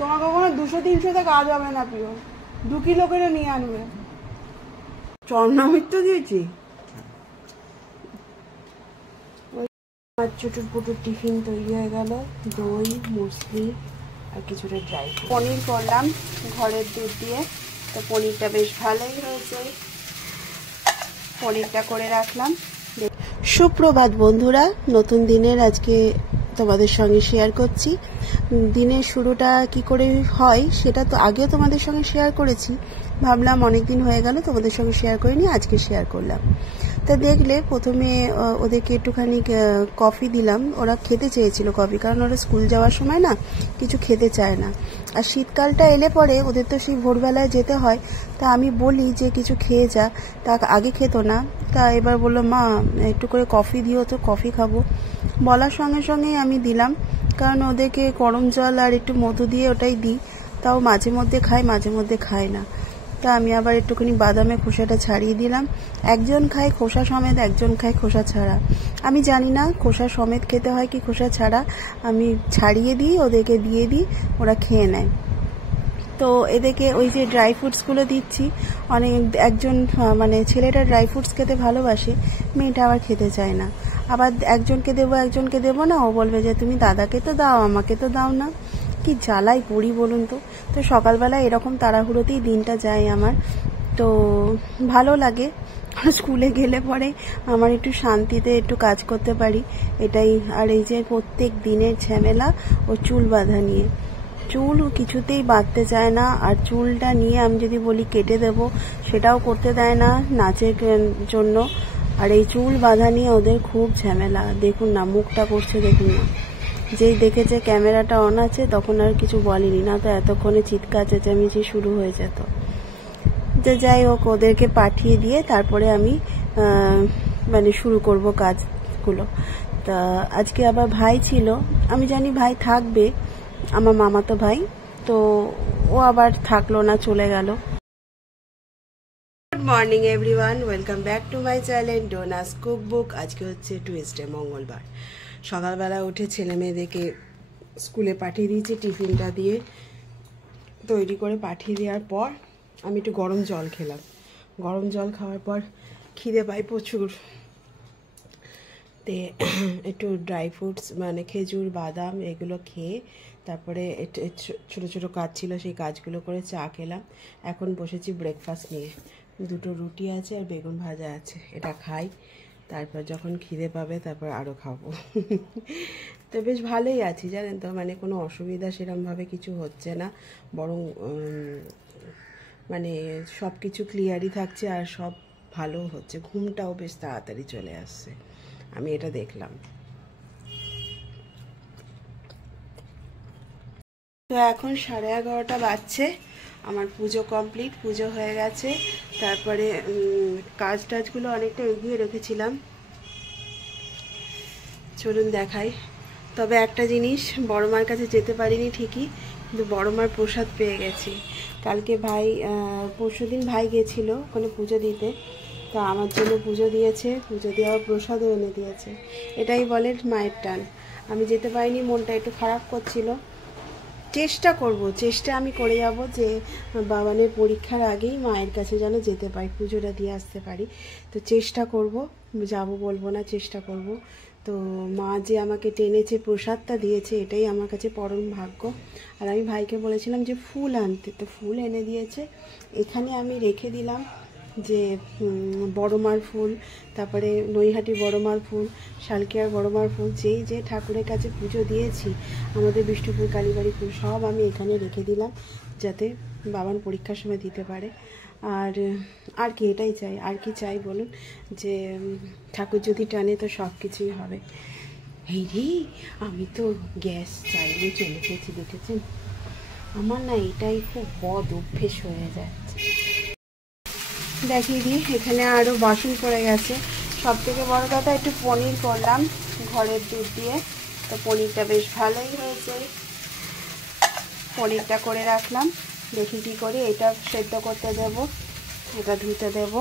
তোমার কখনো 200-300তে কাজ হবে না প্রিয়, 2 কিলো করে নিয়ে আনবে। চন্নামিত্র দিয়েছি। চুটুর পুটুর টিফিন তৈরি হয়ে গেল, দই, মুসলি আর কিছুটা ড্রাই ফ্রুট। পনির করলাম ঘরের দুধ দিয়ে, তো পনিরটা বেশ ভালোই হয়েছে, পনিরটা করে রাখলাম। সুপ্রভাত বন্ধুরা, নতুন দিনের আজকে তোমাদের সঙ্গে শেয়ার করছি। দিনের শুরুটা কি করে হয় সেটা তো আগেও তোমাদের সঙ্গে শেয়ার করেছি, ভাবলাম অনেক দিন হয়ে গেল তোমাদের সঙ্গে শেয়ার করিনি, আজকে শেয়ার করলাম। তা দেখলে প্রথমে ওদেরকে একটুখানি কফি দিলাম, ওরা খেতে চেয়েছিল কফি, কারণ ওরা স্কুল যাওয়ার সময় না কিছু খেতে চায় না। আর শীতকালটা এলে পরে ওদের তো সেই ভোরবেলায় যেতে হয়, তা আমি বলি যে কিছু খেয়ে যা, তা আগে খেত না, তা এবার বললো মা একটু করে কফি দিও, তো কফি খাবো। বলার সঙ্গে সঙ্গেই আমি দিলাম, কারণ ওদেরকে গরম জল আর একটু মধু দিয়ে ওটাই দিই, তাও মাঝে মধ্যে খায় মাঝে মধ্যে খায় না। তা আমি আবার একটুখানি বাদামে খোসাটা ছাড়িয়ে দিলাম। একজন খায় খোসা সমেত, একজন খায় খোসা ছাড়া। আমি জানি না খোসা সমেত খেতে হয় কি খোসা ছাড়া, আমি ছাড়িয়ে দিই, ওদেরকে দিয়ে দিই, ওরা খেয়ে নেয়। তো এদেরকে ওই যে ড্রাই ফ্রুটসগুলো দিচ্ছি, একজন মানে ছেলেটা ড্রাই ফ্রুটস খেতে ভালোবাসে, মেয়েটা আবার খেতে চায় না। আবার একজনকে দেবো একজনকে দেবো না, ও বলবে যে তুমি দাদাকে তো দাও, আমাকে তো দাও না। কি জ্বালাই পড়ি বলুন তো। তো সকালবেলা এরকম তাড়াহুড়োতেই দিনটা যায় আমার, তো ভালো লাগে। স্কুলে গেলে পরে আমার একটু শান্তিতে একটু কাজ করতে পারি, এটাই। আর এই যে প্রত্যেক দিনের ঝামেলা ও চুল বাঁধা নিয়ে, চুল কিছুতেই বাঁধতে চায় না, আর চুলটা নিয়ে আমি যদি বলি কেটে দেব সেটাও করতে দেয় না নাচের জন্য। আর এই চুল বাঁধা নিয়ে ওদের খুব ঝামেলা। দেখুন না মুখটা করছে, দেখুন না। যেই দেখেছে ক্যামেরাটা অন আছে তখন আর কিছু বলেনি, না তো এতক্ষণে চিৎকার চেঁচামেচি শুরু হয়ে যেত। যে যাই হোক, ওদেরকে পাঠিয়ে দিয়ে তারপরে আমি মানে শুরু করব কাজগুলো। তা আজকে আবার ভাই ছিল, আমি জানি ভাই থাকবে, আমার মামাতো ভাই, তো ও আবার থাকলো না, চলে গেল। Good morning everyone, welcome back to my channel ডোনাস cookbook. আজকে হচ্ছে টুইসডে, মঙ্গলবার। সকালবেলা উঠে ছেলে মেয়েদেরকে স্কুলে পাঠিয়ে দিয়েছি, টিফিনটা দিয়ে তৈরি করে পাঠিয়ে দেওয়ার পর আমি একটু গরম জল খেলাম। গরম জল খাওয়ার পর খিদে পাই প্রচুর, তে একটু ড্রাই ফ্রুটস মানে খেজুর বাদাম এগুলো খেয়ে তারপরে ছোটো ছোটো কাজ ছিল সেই কাজগুলো করে চা খেলাম। এখন বসেছি ব্রেকফাস্ট নিয়ে, 2টো রুটি আছে আর বেগুন ভাজা আছে, এটা খাই, তারপর যখন খিদে পাবে তারপর আরও খাবো। তো বেশ ভালোই আছি জানেন তো, মানে কোনো অসুবিধা সেরকমভাবে কিছু হচ্ছে না, বরং মানে সব কিছু ক্লিয়ারই থাকছে আর সব ভালো হচ্ছে। ঘুমটাও বেশ তাড়াতাড়ি চলে আসছে, আমি এটা দেখলাম। তো এখন 11:30 বাজছে, আমার পুজো কমপ্লিট, পুজো হয়ে গেছে। তারপরে কাজ টাজগুলো অনেকটা এগিয়ে রেখেছিলাম, চলুন দেখাই। তবে একটা জিনিস, বড় মার কাছে যেতে পারিনি ঠিকই, কিন্তু বড় মার প্রসাদ পেয়ে গেছি। কালকে ভাই পরশুদিন ভাই গেছিল ওখানে পুজো দিতে, তা আমার জন্য পুজো দিয়েছে, পুজো দেওয়ার প্রসাদও এনে দিয়েছে। এটাই বলে মায়ের টান। আমি যেতে পারিনি, মনটা একটু খারাপ করছিল। চেষ্টা আমি করে যাব যে বাবানের পরীক্ষার আগেই মায়ের কাছে যেন যেতে পারি, পুজোটা দিয়ে আসতে পারি। তো চেষ্টা করব, যাব বলবো না, চেষ্টা করব। তো মা যে আমাকে টেনেছে প্রসাদটা দিয়েছে, এটাই আমার কাছে পরম ভাগ্য। আর আমি ভাইকে বলেছিলাম যে ফুল আনতে, তো ফুল এনে দিয়েছে। এখানে আমি রেখে দিলাম যে বড়মার ফুল, তারপরে নৈহাটি বড়মার ফুল, শালকিয়ার বড়মার ফুল, যেই যে ঠাকুরের কাছে পুজো দিয়েছি, আমাদের বিষ্ণুপুর কালীবাড়ি ফুল, সব আমি এখানে রেখে দিলাম যাতে বাবান পরীক্ষার সময় দিতে পারে। আর কি, এটাই চাই, আর কি চাই বলুন, যে ঠাকুর যদি টানে তো সব কিছুই হবে। এই রে, আমি তো গ্যাস চাইলে চলে গেছি, দেখেছেন? আমার না এটাই খুব বদ অভ্যেস হয়ে যাচ্ছে। দেখিয়ে দিই, এখানে আরও বাসন পড়ে গেছে। সব থেকে বড় কথা, একটু পনির করলাম ঘরের দুধ দিয়ে, তো পনিরটা বেশ ভালোই হয়েছে। পনিরটা করে রাখলাম, দেখি কী করি। এটা সেদ্ধ করতে দেব, এটা ধুতে দেব,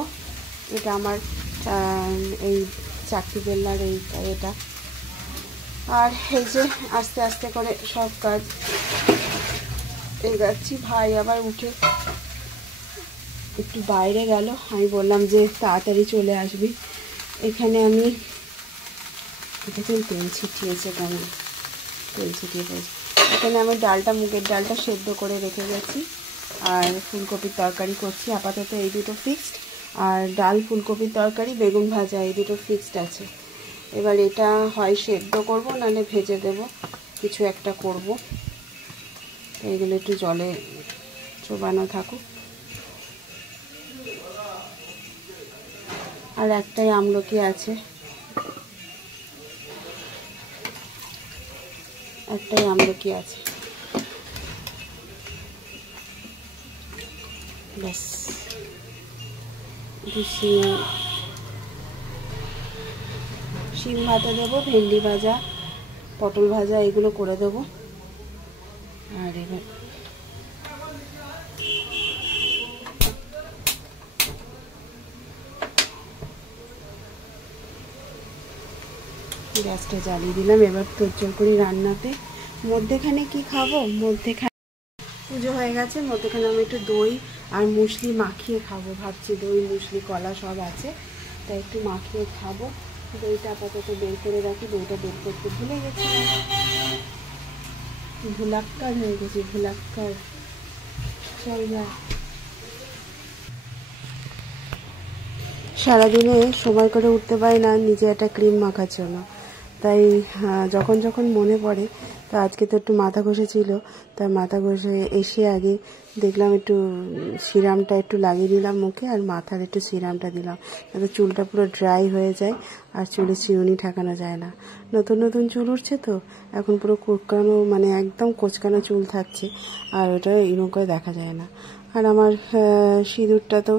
এটা আমার এই চাকরি বেলনার এটা। আর এই যে আস্তে আস্তে করে সব কাজ এগাচ্ছি। ভাই আবার উঠে একটু বাইরে গেল, আমি বললাম যে তাড়াতাড়ি চলে আসবি। এখানে আমি তেল ছিটিয়েছে, কেমন তেল ছিটিয়ে পড়েছে। এখানে আমি ডালটা, মুগের ডালটা সেদ্ধ করে রেখে গেছি, আর ফুলকপির তরকারি করছি। আপাতত এই দুটো ফিক্সড, আর ডাল, ফুলকপির তরকারি, বেগুন ভাজা, এই দুটো ফিক্সড আছে। এবার এটা হয় সেদ্ধ করব, নাহলে ভেজে দেব, কিছু একটা করব। এইগুলো একটু জলে চোবানো থাকুক। আর একটাই আমলকি আছে, একটাই আমলকি আছে, ব্যাস। শিম ভাজা দেবো, ভেন্ডি ভাজা, পটল ভাজা, এগুলো করে দেবো। আর এবার গ্যাসটা জ্বালিয়ে দিলাম। এবার তোড়জোড় করি রান্নাতে। মধ্যেখানে কি খাবো, মধ্যেখানে পুজো হয়ে গেছে, মধ্যেখানে আমি একটু দই আর মুসলি মাখিয়ে খাবো ভাবছি। দই, মুসলি, কলা সব আছে, তাই একটু মাখিয়ে খাবো। দইটা আপাতত বের করে রাখি, দইটা বের করতে ভুলে গেছি, ভুলাক্কার হয়ে গেছি, ভুলাক্কার। চল যা। সারাদিনে সময় করে উঠতে পারি না নিজে একটা ক্রিম মাখার জন্য, তাই যখন যখন মনে পড়ে। তো আজকে তো একটু মাথা ঘষে ছিল, তাই মাথা ঘষে এসে আগে দেখলাম একটু সিরামটা একটু লাগিয়ে দিলাম মুখে, আর মাথার একটু সিরামটা দিলাম, যাতে চুলটা পুরো ড্রাই হয়ে যায় আর চুলে চিরুনি ঠেকানো যায় না। নতুন নতুন চুল উঠছে তো এখন, পুরো কোঁচকানো, মানে একদম কোঁচকানো চুল থাকছে, আর ওটা এরকম করে দেখা যায় না। আর আমার সিঁদুরটা তো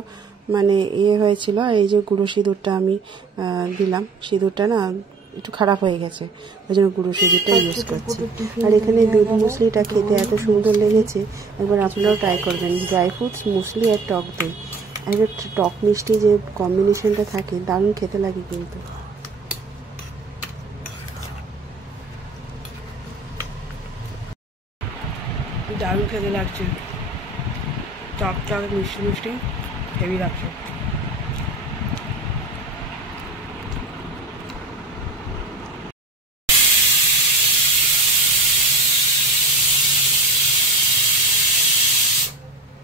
মানে হয়েছিল, এই যে গুঁড়ো সিঁদুরটা আমি দিলাম, সিঁদুরটা না একটু খারাপ হয়ে গেছে, ওই জন্য গুঁড়ো সিঁদুরটা ইউজ করছি। আর এখানে দুধ মুসলিটা খেতে এত সুন্দর লেগেছে, একবার আপনারাও ট্রাই করবেন। ড্রাই ফ্রুটস, মুসলি আর টক দই, একবার টক মিষ্টি যে কম্বিনেশনটা থাকে, দারুণ খেতে লাগে কিন্তু। দারুণ খেতে লাগছে, টক টক মিষ্টি মিষ্টি, হেভি লাগছে।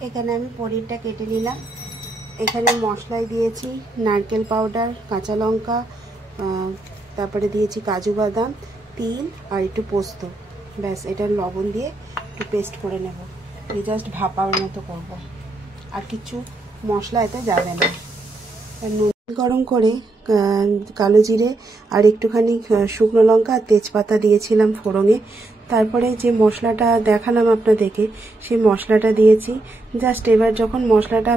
এখানে আমি পনিরটা কেটে নিলাম। এখানে মশলায় দিয়েছি নারকেল পাউডার, কাঁচা লঙ্কা, তারপরে দিয়েছি কাজু বাদাম, তিল আর একটু পোস্ত, ব্যাস। এটা লবণ দিয়ে একটু পেস্ট করে নেব, জাস্ট ভাপার মতো করব, আর কিছু মশলা এতে যাবে না। নুন গরম করে কালো জিরে আর একটুখানি শুকনো লঙ্কা আর তেজপাতা দিয়েছিলাম ফোড়নে। তারপরে যে মশলাটা দেখালাম আপনাদেরকে, সেই মশলাটা দিয়েছি। জাস্ট এবার যখন মশলাটা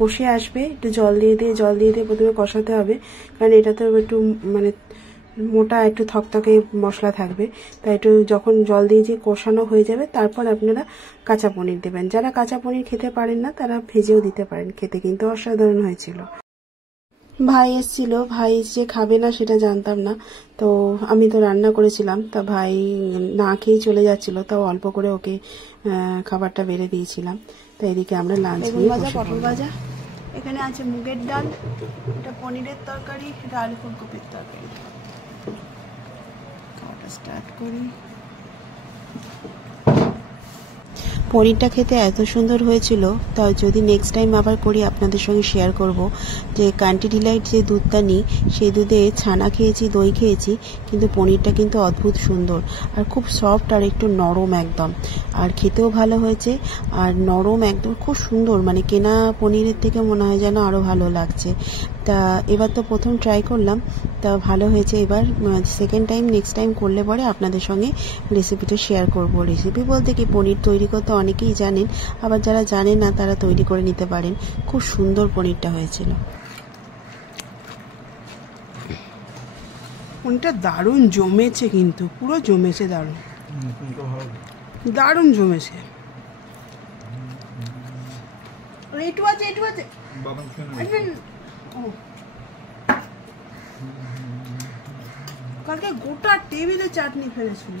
কষে আসবে, একটু জল দিয়ে দিয়ে প্রথমে কষাতে হবে, কারণ এটা তো একটু মানে মোটা, একটু থকথকে মশলা থাকবে, তাই একটু যখন জল দিয়ে কষানো হয়ে যাবে, তারপর আপনারা কাঁচা পনির দেবেন। যারা কাঁচা পনির খেতে পারেন না তারা ভেজেও দিতে পারেন, খেতে কিন্তু অসাধারণ হয়েছিল। ভাই এসেছিল, ভাই যে খাবে না সেটা জানতাম না, তো আমি তো রান্না করেছিলাম, তা ভাই না খেয়েই চলে যাচ্ছিল, তাও অল্প করে ওকে খাবারটা বেড়ে দিয়েছিলাম। তো এদিকে আমরা লাঞ্চ নিয়ে বসে পড়লাম। পটল ভাজা, এখানে আছে মুগের ডাল, এটা পনিরের তরকারি, ডাল ফুলকপির তরকারি। খাওয়াটা স্টার্ট করি। পনিরটা খেতে এত সুন্দর হয়েছিল, তা যদি নেক্সট টাইম আবার করি আপনাদের সঙ্গে শেয়ার করব। যে কান্ট্রি ডিলাইট যে দুধটা নিই, সেই দুধে ছানা খেয়েছি, দই খেয়েছি, কিন্তু পনিরটা কিন্তু অদ্ভুত সুন্দর, আর খুব সফট আর একটু নরম একদম, আর খেতেও ভালো হয়েছে, আর নরম একদম, খুব সুন্দর, মানে কেনা পনিরের থেকে মনে হয় যেন আরও ভালো লাগছে। তা এবার তো প্রথম ট্রাই করলাম, তা ভালো হয়েছে। এবার সেকেন্ড টাইম, নেক্সট টাইম করলে পরে আপনাদের সঙ্গে রেসিপিটা শেয়ার করব। রেসিপি বলতে কি, পনির তৈরি করতে অনেকেই জানেন, আবার যারা জানেন না তারা তৈরি করে নিতে পারেন। খুব সুন্দর পনিরটা হয়েছিল। পনিরটা দারুণ জমেছে, কিন্তু পুরো জমেছে, দারুণ দারুণ জমেছে। একটু আছে, একটু আছে, কালকে গোটা টেবিলে চাটনি ফেলেছিল।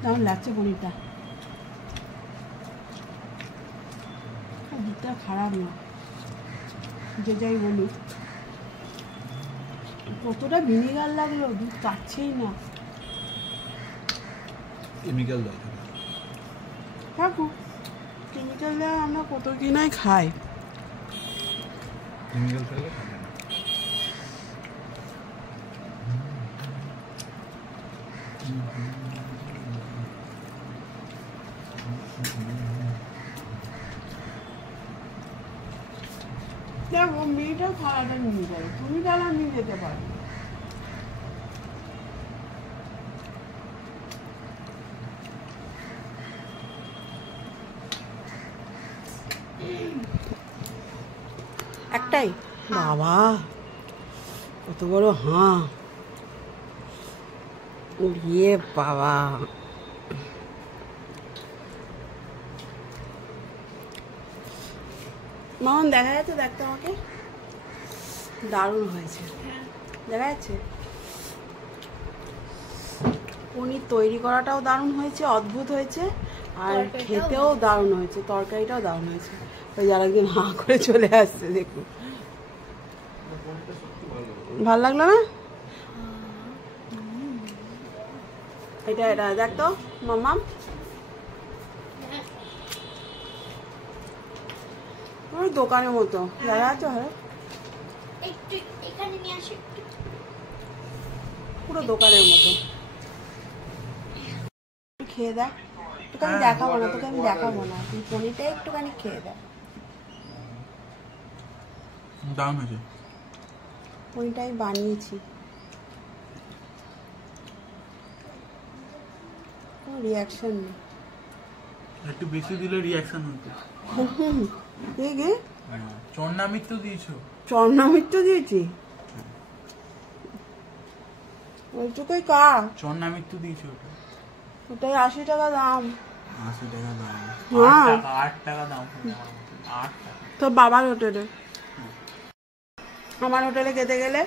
কেমন লাগছে পনিরটা? দুধটা খারাপ না, যে যাই বলুক। কতটা ভিনেগার লাগলো, দুধ কাটছেই না। কেমিক্যাল দেয়, থাকুক, কেমিক্যাল দেওয়া আমরা কত কিনাই খাই। কেমিক্যাল খেলে খাবে না। দেখো মেয়েটাও খাওয়াটা নিয়ে যাবে, তুমি তাহলে নিয়ে যেতে পারো। একটাই বাবা, কত বড় হাঁ! ইয়ে বাবা, মামন দেখা যাচ্ছে? দেখতে আমাকে দারুণ হয়েছে, দেখা যাচ্ছে? পনির তৈরি করাটাও দারুণ হয়েছে, অদ্ভুত হয়েছে, আর খেতেও দারুণ হয়েছে, তরকারিটাও দারুণ হয়েছে। ওই যারা একদিন হাঁ করে চলে আসছে, দেখুন। ভাল লাগলো না? এটা এটা দেখ তো মাম্মাম, ওই দোকানের মতো দেখা যাচ্ছে। হ্যাঁ, পুরো দোকানের মতো। খেয়ে দেখ, তোকে আমি দেখাবো না, তোকে আমি দেখাবো না, তুই পনিরটা একটুখানি খেয়ে দেখ। দাম হয়েছে, পনিরটা আমি বানিয়েছি, কোনো রিয়াকশন নেই। একটু বেশি দিলে রিয়াকশন হতো। দেখে চন্নামিত্র দিয়েছো? চন্নামিত্র দিয়েছি, ওইটুকুই কা চন্নামিত্র দিয়েছো? ওটাই 80 টাকা দাম। 80 টাকা দাম? হ্যাঁ, 8 টাকা দাম। 8 টাকা তো বাবার হোটেলে। আমার হোটেলে খেতে গেলে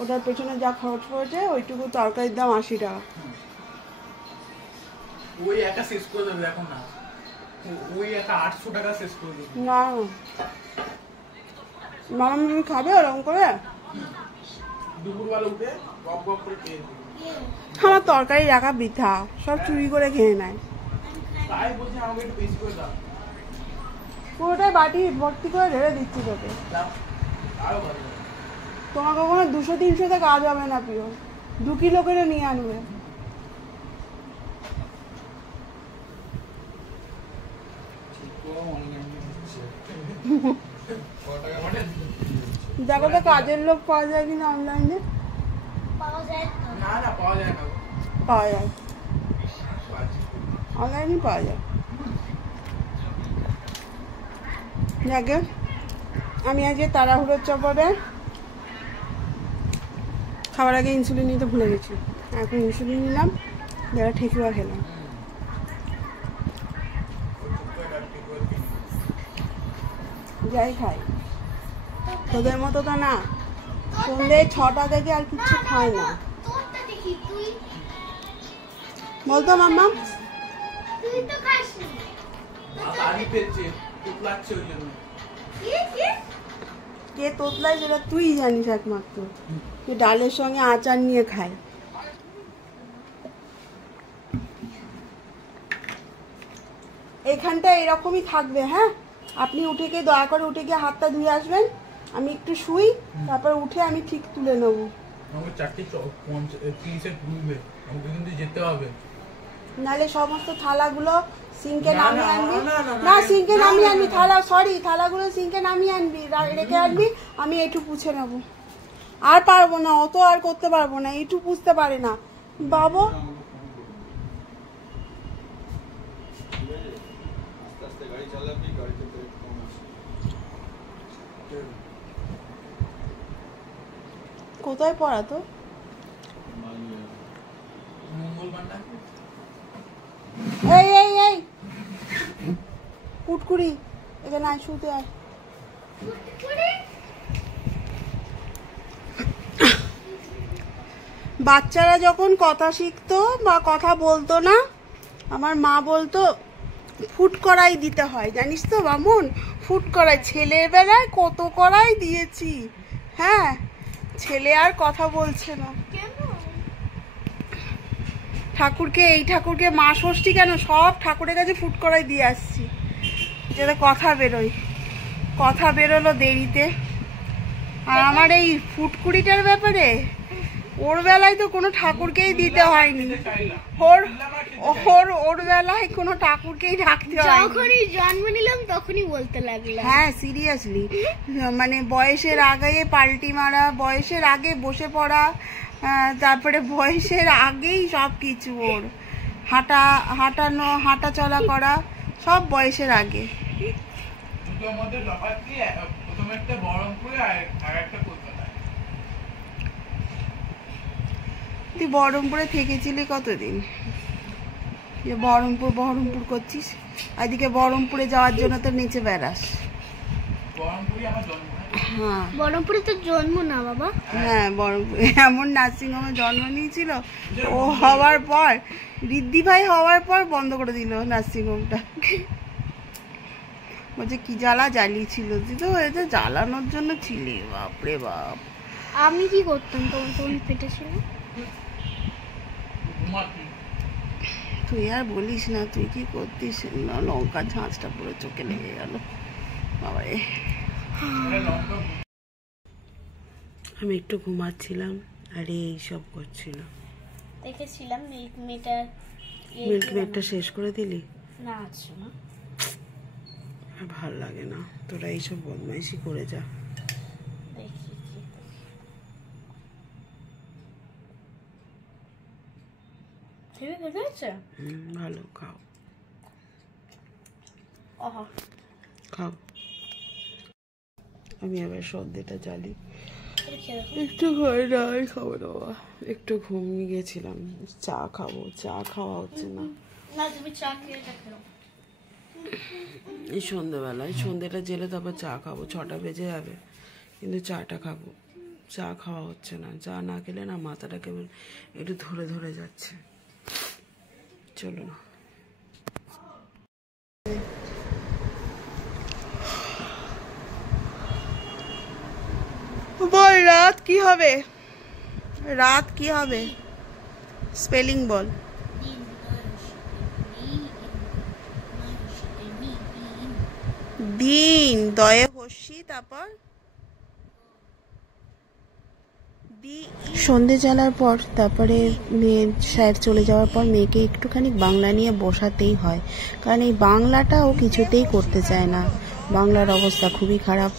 ওটার পেছনে যা খরচ পড়েছে ওইটুকু তরকারির দাম 80 টাকা। ওই একা শেষ করে দেবে এখন না, ওই একা 800 টাকা শেষ করে দেবে। না মামা তুমি খাবে ওরকম করে? দুপুরবেলা উঠে গপ গপ করে খেয়ে দেবে। আমার তরকারি রাখা বৃথা, সব চুরি করে খেয়ে নেয়। তাই বলছি আমাকে একটু বেশি করে দাও। পুরোটাই বাটি ভর্তি করে ঢেলে দিচ্ছি তোকে। দাও, আরো ভালো। তোমাকে কোনো 200-300 কাজ হবে না প্রিয়, 2 কিলো করে নিয়ে আনবে। দেখো তো কাজের লোক পাওয়া যায় কিনা অনলাইনে। না না, পাওয়া যায় না। পাওয়া যায়, অনলাইনে পাওয়া যায়। যাকে আমি আজকে তাড়াহুড়োর চপরে খাবার আগে ইনসুলিন নিতে ভুলে গেছি, এখন ইনসুলিন নিলাম, যারা ঠেকুয়া খেলাম। যাই খাই, তোদের মতো তো না, সন্ধ্যে 6টা থেকে আর কিছু খায় না। বলতো মাম্মা, কে তোতলায় সেটা তুই জানিস একমাত্র, যে ডালের সঙ্গে আচার নিয়ে খায়। এখানটা এরকমই থাকবে। হ্যাঁ, আপনি উঠে গিয়ে দয়া করে উঠে গিয়ে হাতটা ধুয়ে আসবেন, আমি একটু শুই, তারপর উঠে আমি ঠিক তুলে নেবো। আমাকে 4:30 ঘুরবে, আমাকে কিন্তু যেতে হবে। নাহলে সমস্ত থালাগুলো সিঙ্কে নামিয়ে আনবি। না, সিঙ্কে নামিয়ে আনবি থালা, সরি, থালাগুলো সিঙ্কে নামিয়ে আনবি, রেখে আনবি, আমি একটু পুছে নেবো। আর পারবো না, অত আর করতে পারবো না, একটু পুছতে পারে না বাবু। কোথায় পড়া তো? এই এই এই কুটকুড়ি, এখানে আয়, শুতে আয়। বাচ্চারা যখন কথা শিখতো বা কথা বলতো না, আমার মা বলতো ফুট কড়াই দিতে হয়, জানিস তো বামুন, ফুট কড়াই। ছেলের বেলায় কত কড়াই দিয়েছি। হ্যাঁ, ছেলে আর কথা বলছে না। ঠাকুরকে, এই ঠাকুরকে মা ষষ্ঠী কেন, সব ঠাকুরের কাছে ফুট কড়াই দিয়ে আসছি যাতে কথা বেরোয়। কথা বেরোলো দেরিতে। আর আমার এই ফুটকুড়িটার ব্যাপারে, ওর বেলায় তো কোনো ঠাকুরকেই দিতে হয়নি। ওর বেলায় কোনো ঠাকুরকেই রাখতে হয়নি। যখনই জন্ম নিলাম তখনই বলতে লাগলাম। হ্যাঁ, সিরিয়াসলি, মানে বয়সের আগে পাল্টি মারা, বয়সের আগে বসে পড়া, তারপরে বয়সের আগেই সব কিছু। ওর হাঁটা চলা করা সব বয়সের আগে। তুই বহরমপুরে থেকেছিলি কতদিন? যে বহরমপুর করছিস, এদিকে বহরমপুরে যাওয়ার জন্য তো নিচে বেড়াস। হ্যাঁ, বহরমপুরে তো জন্ম না বাবা। হ্যাঁ, বহরমপুরে এমন নার্সিংহোমে জন্ম নিয়েছিল। ও হওয়ার পর, ঋদ্ধি ভাই হওয়ার পর বন্ধ করে দিল নার্সিংহোমটা। বলছে কি জ্বালা জ্বালিয়েছিল। তুই তো হয়েছে জ্বালানোর জন্য ছিলি। বাপরে বাপ। আমি কি করতাম তখন পেটে ছিল? তুই আর বলিস না, তুই কি করতিস না। লঙ্কা ঝাঁঝটা পুরো চোখে লেগে গেল বাবারে। আমি একটু ঘুমাচ্ছিলাম আর এইসব করছিল। দেখেছিলাম মিল্ক মেটটা শেষ করে দিলি? না, আচ্ছা না, আর ভাল লাগে না। তোরা এইসব বদমাইশি করে যা। দেখি ভালো, খাও খাও। আমি আবার সর্দিটা জ্বালি একটু। ঘরে নাই খাবো না বাবা, একটু ঘুমিয়ে গেছিলাম। চা খাবো, চা খাওয়া হচ্ছে না। এই সন্ধ্যেবেলায়, সন্ধ্যেটা জেলে তারপর চা খাবো। 6টা বেজে যাবে, কিন্তু চাটা খাবো। চা খাওয়া হচ্ছে না। চা না খেলে না মাথাটা কেমন একটু ধরে ধরে যাচ্ছে। চলো না, বল রাত কি হবে? রাত কি হবে? স্পেলিং বল। দিন, দয়ে হস্যি, তারপর সন্ধে জ্বালার পর তারপরে মেয়ে স্যার চলে যাওয়ার পর মেয়েকে একটুখানি বাংলা নিয়ে বসাতেই হয়। কারণ এই বাংলাটা ও কিছুতেই করতে চায় না। বাংলার অবস্থা খুবই খারাপ।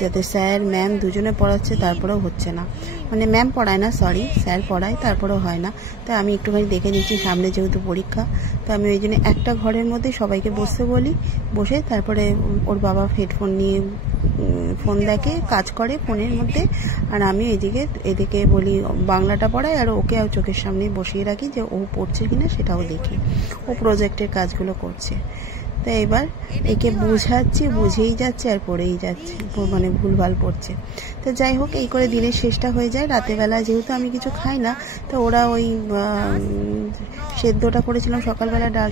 যাতে স্যার ম্যাম দুজনে পড়াচ্ছে তারপরেও হচ্ছে না। মানে ম্যাম পড়ায় না, সরি, স্যার পড়ায় তারপরেও হয় না। তাই আমি একটুখানি দেখে নিচ্ছি, সামনে যেহেতু পরীক্ষা। তো আমি ওই জন্য একটা ঘরের মধ্যে সবাইকে বসতে বলি। বসে তারপরে ওর বাবা হেডফোন নিয়ে ফোন দেখে, কাজ করে ফোনের মধ্যে। আর আমি এদিকে বলি বাংলাটা পড়াই, আর ওকে চোখের সামনে বসিয়ে রাখি যে ও পড়ছে কিনা সেটাও দেখি। ও প্রজেক্টের কাজগুলো করছে। তো এবার একে বুঝাচ্ছি, বুঝেই যাচ্ছে আর পড়েই যাচ্ছে, মানে ভুলভাল পড়ছে। তো যাই হোক, এই করে দিনের শেষটা হয়ে যায়। রাতেরবেলা যেহেতু আমি কিছু খাই না, তো ওরা ওই সেদ্ধটা করেছিলাম সকালবেলা, ডাল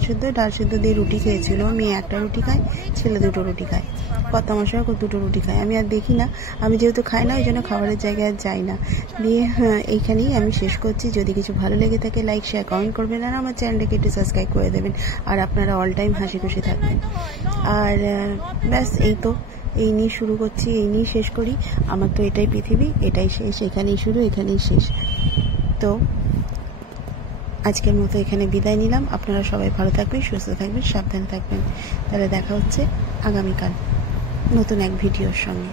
সেদ্ধ দিয়ে রুটি খেয়েছিল। মেয়ে একটা রুটি খায়, ছেলে 2টো রুটি খায়, কর্তা মশাই 2টো রুটি খায়। আমি আর দেখি না, আমি যেহেতু খাই না ওই জন্য খাবারের জায়গায় আর যাই না। দিয়ে এইখানেই আমি শেষ করছি। যদি কিছু ভালো লেগে থাকে লাইক, শেয়ার, কমেন্ট করবেন, আর আমার চ্যানেলটাকে একটু সাবস্ক্রাইব করে দেবেন। আর আপনারা অল টাইম হাসি খুশি থাকবেন। আর ব্যাস, এই তো, এই নিয়ে শুরু করছি, এই নিয়ে শেষ করি। আমার তো এটাই পৃথিবী, এটাই শেষ, এখানেই শুরু, এখানেই শেষ। তো আজকের মতো এখানে বিদায় নিলাম। আপনারা সবাই ভালো থাকবেন, সুস্থ থাকবেন, সাবধানে থাকবেন। তাহলে দেখা হচ্ছে আগামীকাল নতুন এক ভিডিওর সঙ্গে।